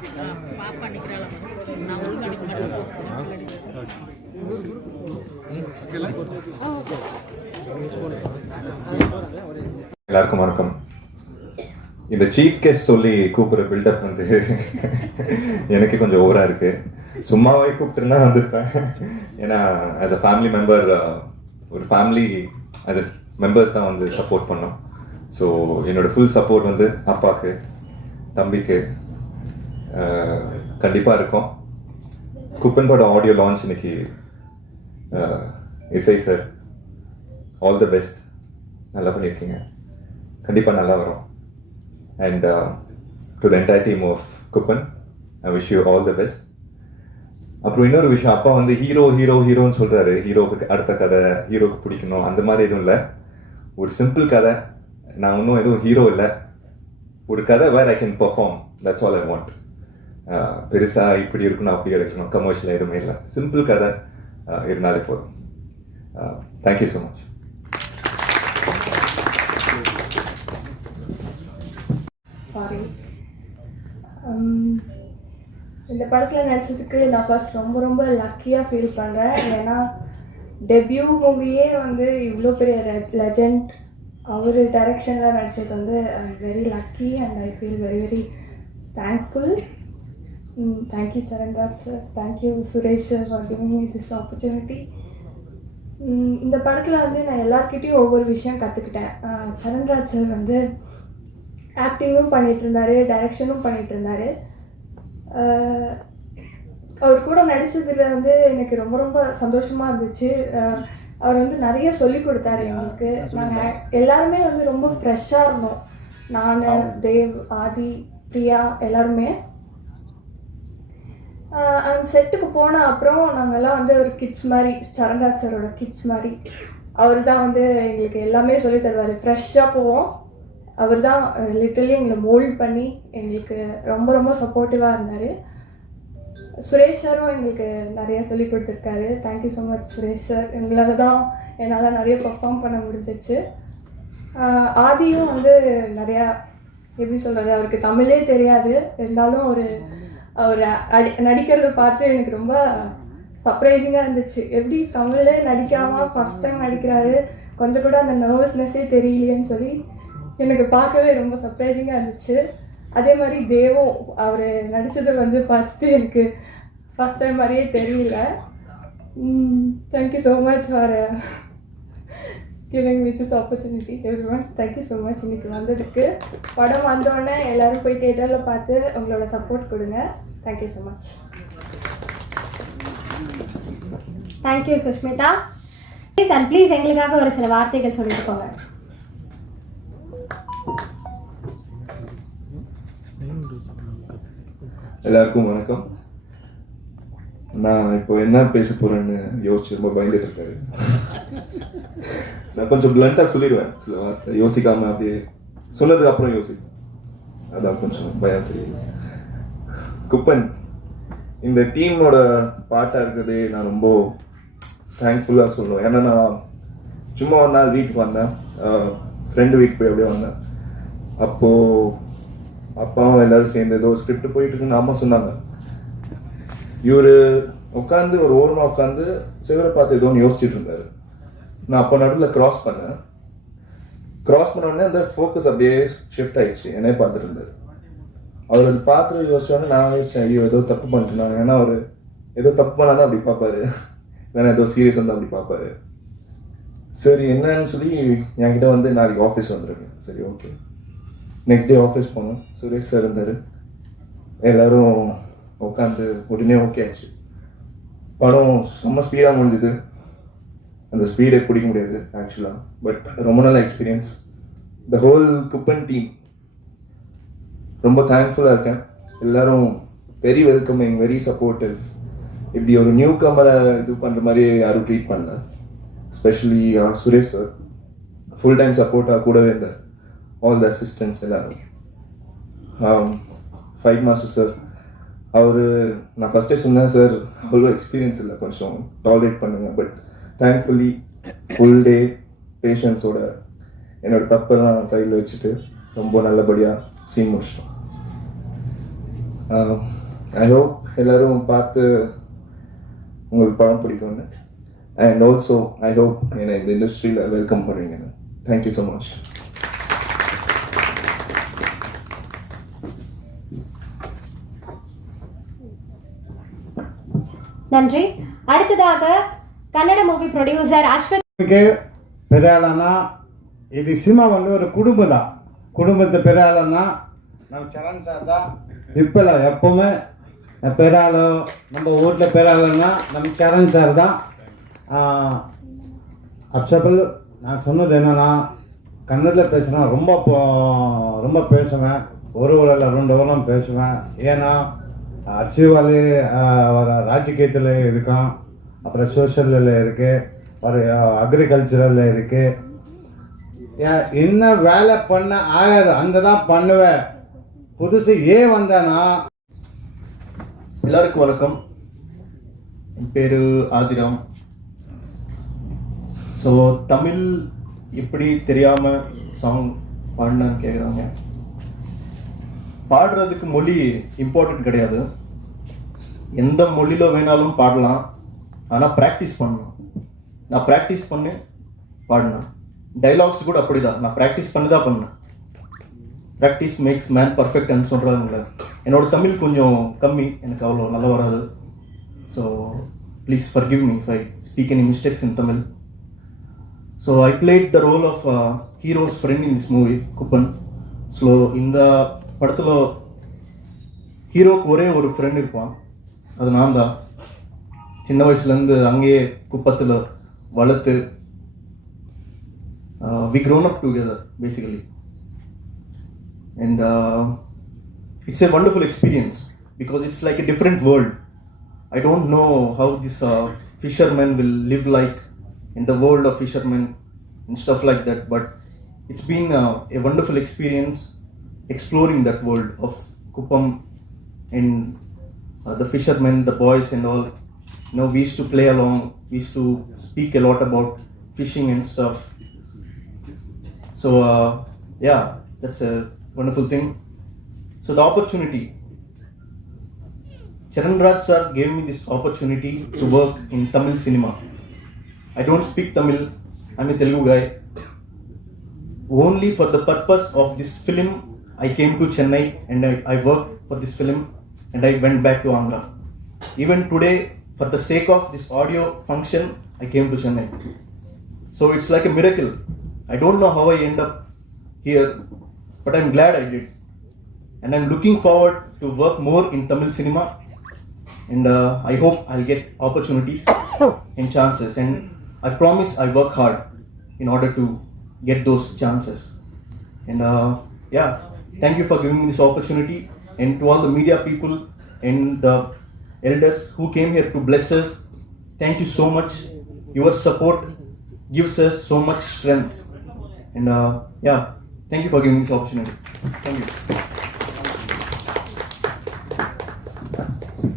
பாப்பா நான் எல்லாருக்கும் வணக்கம். இந்த சீஃப் கெஸ்ட் சொல்லி கூப்பிடுற பில்டப் வந்து எனக்கு கொஞ்சம் ஓவரா இருக்கு. சும்மாவே கூப்பிட்டுருந்தா வந்திருப்பேன். ஏன்னா ஆஸ் அ ஃபேமிலி மெம்பர் ஒரு ஃபேமிலி அது மெம்பர்ஸ் தான் வந்து சப்போர்ட் பண்ணோம். ஸோ என்னோட ஃபுல் சப்போர்ட் வந்து அப்பாவுக்கு தம்பிக்கு கண்டிப்பாக இருக்கும். குப்பன்போட ஆடியோ லான்ச் இன்னைக்கு இசை சார் ஆல் த பெஸ்ட் நல்லா பண்ணியிருக்கீங்க. கண்டிப்பாக நல்லா வரும். And to the entire team of Kuppan I wish you all the best அப்புறம் இன்னொரு விஷயம் அப்பா வந்து ஹீரோ ஹீரோ ஹீரோன்னு சொல்கிறாரு ஹீரோவுக்கு அடுத்த கதை ஹீரோவுக்கு பிடிக்கணும் அந்த மாதிரி எதுவும் இல்லை. ஒரு சிம்பிள் கதை. நான் இன்னும் எதுவும் ஹீரோ இல்லை. ஒரு கதை where I can perform that's all I want பெருசாக இப்படி இருக்கணும் அப்படி இருக்கணும் கமர்ஷியல் எதுவுமே இல்லை. சிம்பிள் கதை இருந்தாலே போதும். தேங்க்யூ ஸோ மச் சாரி இந்த படத்தில் நடிச்சதுக்கு நான் ஃபர்ஸ்ட் ரொம்ப ரொம்ப லக்கியாக ஃபீல் பண்ணுறேன் ஏன்னா டெபியூ மூவியே வந்து இவ்வளோ பெரிய லெஜண்ட் அவர் டைரக்ஷனில் நடித்தது வந்து I very lucky and I feel very very thankful thank you Saranraj sir thank you Suresh sir for giving me this opportunity இந்த படத்தில் வந்து நான் எல்லார்கிட்டயும் ஒவ்வொரு விஷயம் கற்றுக்கிட்டேன் சரண்ராஜ் சார் வந்து ஆக்டிங்கும் பண்ணிட்டு இருந்தாரு டைரக்ஷனும் பண்ணிட்டு இருந்தாரு அவர் கூட நடிச்சதுல வந்து எனக்கு ரொம்ப ரொம்ப சந்தோஷமா இருந்துச்சு. அவர் வந்து நிறைய சொல்லி கொடுத்தாரு எங்களுக்கு. நாங்கள் எல்லாருமே வந்து ரொம்ப ஃப்ரெஷ்ஷாக இருந்தோம். நான் தேவ் ஆதி பிரியா எல்லாருமே. அந்த செட்டுக்கு போன அப்புறம் நாங்கெல்லாம் வந்து ஒரு கிட்ஸ் மாதிரி சரண்ராஜ் சாரோட கிட்ஸ் மாதிரி. அவர் தான் வந்து எங்களுக்கு எல்லாமே சொல்லி தருவார். ஃப்ரெஷ்ஷாக போவோம். அவர் தான் லிட்டலி எங்களை மோல்ட் பண்ணி எங்களுக்கு ரொம்ப ரொம்ப சப்போர்ட்டிவாக இருந்தார். சுரேஷ் சாரும் எங்களுக்கு நிறைய சொல்லி கொடுத்துருக்காரு. Thank you so much Suresh sir எங்களால் தான் என்னால் நிறைய பர்ஃபார்ம் பண்ண முடிஞ்சிச்சு. ஆதியும் வந்து நிறையா எப்படி சொல்கிறது அவருக்கு தமிழே தெரியாது. இருந்தாலும் ஒரு அவர் அடி நடிக்கிறத பார்த்து எனக்கு ரொம்ப சர்ப்ரைசிங்காக இருந்துச்சு. எப்படி தமிழ்ல நடிக்காமல் ஃபஸ்ட் டைம் நடிக்கிறாரு? கொஞ்சம் கூட அந்த நர்வஸ்னஸ்ஸே தெரியலையேன்னு சொல்லி எனக்கு பார்க்கவே ரொம்ப சர்ப்ரைசிங்காக இருந்துச்சு. அதே மாதிரி தேவும் அவர் நடித்ததை வந்து பார்த்துட்டு எனக்கு ஃபஸ்ட் டைம் மாதிரியே தெரியல. Thank you so much for giving with this opportunity everyone thank you so much இன்னைக்கு வந்ததுக்கு படம் வந்தோடனே எல்லாரும் போய் தேட்டரில் பார்த்து உங்களோட சப்போர்ட் கொடுங்க. Thank you so much thank you Sushmita please and please எங்களுக்காக ஒரு சில வார்த்தைகள் சொல்லிட்டு போங்க. எல்லாருக்கும் வணக்கம். நான் இப்போ என்ன பேச போறேன்னு யோசிச்சு ரொம்ப பயந்துட்டு இருக்காரு. நான் கொஞ்சம் பிளண்டாக சொல்லிடுவேன். சில வார்த்தை. யோசிக்காம அப்படியே சொன்னதுக்கு அப்புறம் யோசிப்பேன். அதான் கொஞ்சம் பயம் தெரியும் குப்பன் இந்த டீமோட பாட்டாக இருக்கிறதே நான் ரொம்ப தேங்க்ஃபுல்லாக சொல்லுவேன். ஏன்னா நான் சும்மா ஒரு நாள் வீட்டுக்கு வந்தேன். ஃப்ரெண்டு வீட்டுக்கு போய் அப்படியே வந்தேன். அப்போது அப்பாவும் எல்லாரும் சேர்ந்து ஏதோ ஸ்கிரிப்ட் போயிட்டு இருக்குன்னு அம்மா சொன்னாங்க. இவரு உட்காந்து ஒரு ஓரமாக உட்காந்து சிவரை பார்த்து ஏதோ ஒன்று யோசிச்சுட்டு இருந்தாரு. நான் அப்போ நடுவில் கிராஸ் பண்ணேன். கிராஸ் பண்ண உடனே அந்த ஃபோக்கஸ் அப்படியே ஷிஃப்ட் ஆயிடுச்சு என்னே பார்த்துட்டு இருந்தாரு. அவர் அது பார்த்துட்டு யோசிச்சோடனே நான் யோசிச்சேன் ஐயோ ஏதோ தப்பு பண்ணிட்டேன் ஏன்னா அவர் ஏதோ தப்பு பண்ணாதான் அப்படி பார்ப்பாரு. வேணா ஏதோ சீரியஸ் வந்து அப்படி பார்ப்பாரு. சரி என்னன்னு சொல்லி என்கிட்ட வந்து நாளைக்கு ஆஃபீஸ் வந்துருங்க. சரி ஓகே நெக்ஸ்ட் டே ஆஃபீஸ் போனோம். சுரேஷ் சார் இருந்தார். எல்லோரும் உட்காந்து உடனே ஓகே ஆச்சு படம் செம்ம ஸ்பீடாக முடிஞ்சுது. அந்த ஸ்பீடை பிடிக்க முடியாது ஆக்சுவலாக பட் ரொம்ப நல்ல experience the whole Kuppan team ரொம்ப தேங்க்ஃபுல்லாக இருக்கேன். எல்லோரும் வெரி வெல்கமிங் வெரி சப்போர்ட்டிவ் இப்படி ஒரு நியூ கமரை இது பண்ணுற மாதிரி யாரும் ட்ரீட் பண்ணல. Specially Suresh sir full time சப்போர்ட்டாக கூடவே இருந்தார் ஆல் த அசிஸ்டன்ஸ் எல்லாரும். ஃபைட் மாஸ்டர் சார் அவர் நான் ஃபஸ்ட்டே சொன்னேன் சார் அவ்வளோ எக்ஸ்பீரியன்ஸ் இல்லை. கொஞ்சம் டாலரேட் பண்ணுங்க. பட் தேங்க்ஃபுல்லி ஃபுல் டே பேஷன்ஸோட என்னோட தப்பெல்லாம் சைடில் வச்சுட்டு ரொம்ப நல்லபடியாக சீன் முடிச்சிட்டோம். ஐ ஹோப் எல்லாரும் பார்த்து உங்களுக்கு படம் பிடிக்கும்னு. அண்ட் ஆல்சோ ஐ ஹோப் என்னை இந்த இண்டஸ்ட்ரியில் வெல்கம் பண்ணுறீங்க தேங்க்யூ ஸோ மச் நன்றி. அடுத்ததாக கன்னட மூவி ப்ரொடியூசர் அஸ்வத் ಗೆ ಪೆರಾಳನ ಇದು ಸಿನಿಮಾ ಒಂದು ஒரு குடும்பம் தான் குடும்பத்து பெரியாளன்னா நம்ம சரண் சார் தான் இப்போல எப்பவுமே பெரியாளோ நம்ம வீட்டில் பெரியாளன்னா நம்ம சரண் சார் தான் அப்சபிள் நான் சொன்னது என்னன்னா கன்னடத்தில் பேசினா ரொம்ப போ- ரொம்ப பேசுவேன் ஒரு ஒரு இல்லை ரெண்டு வாரம் பேசுவேன் ஏன்னா அரசியல்வாதி வர ராஜகீயத்தில் இருக்கான் அப்புறம் சோஷியலில் இருக்கு ஒரு அக்ரிகல்ச்சரில் இருக்கு. ஏன் என்ன வேலை பண்ண ஆகாது அந்த தான் பண்ணுவேன். புதுசு ஏன் வந்தேன்னா எல்லாருக்கும் வணக்கம். என் பேர் ஆதிராம். ஸோ தமிழ் எப்படி தெரியாமல் சாங் பாடினான்னு கேட்குறாங்க பாடுறதுக்கு மொழி இம்பார்ட்டன்ட் கிடையாது. எந்த மொழியில் வேணாலும் பாடலாம். ஆனால் ப்ராக்டிஸ் பண்ணணும். நான் ப்ராக்டிஸ் பண்ணி பாடினேன் டைலாக்ஸ் கூட அப்படிதான். நான் ப்ராக்டிஸ் பண்ணி தான் பண்ணேன் ப்ராக்டிஸ் மேக்ஸ் மேன் பர்ஃபெக்ட்னு சொல்கிறாங்கல்ல என்னோட தமிழ் கொஞ்சம் கம்மி. எனக்கு அவ்வளோ நல்லா வராது. So please forgive me if I speak any mistakes in Tamil so I played the role of hero's friend in this movie Kuppan so இந்த படத்தில் ஹீரோக்கு ஒரே ஒரு ஃப்ரெண்ட் இருப்பான். அது நான் தான் சின்ன வயசுலேருந்து அங்கேயே குப்பத்தில் வளர்த்து we grown up together basically and uh, it's a wonderful experience because it's like a different world i don't know how this uh, fisherman will live like in the world of fishermen and stuff like that but it's been uh, a wonderful experience exploring that world of kupam and uh, the fishermen the boys and all you know we used to play along we used to speak a lot about fishing and stuff so uh, yeah, that's a wonderful thing. So the opportunity. Charan Raj sir gave me this opportunity to work in Tamil cinema. I don't speak Tamil. I'm a Telugu guy. Only for the purpose of this film, I came to Chennai and I, I worked for this film and I went back to Andhra. Even today, for the sake of this audio function, I came to Chennai. So it's like a miracle. I don't know how I end up here, but I'm glad I did. And I'm looking forward to work more in Tamil cinema. And uh, I hope I'll get opportunities and chances. And I promise I work hard in order to get those chances. And uh, yeah, thank you for giving me this opportunity. And to all the media people and the elders who came here to bless us, thank you so much. Your support gives us so much strength. And uh, yeah, thank you for giving me this opportunity. Thank you.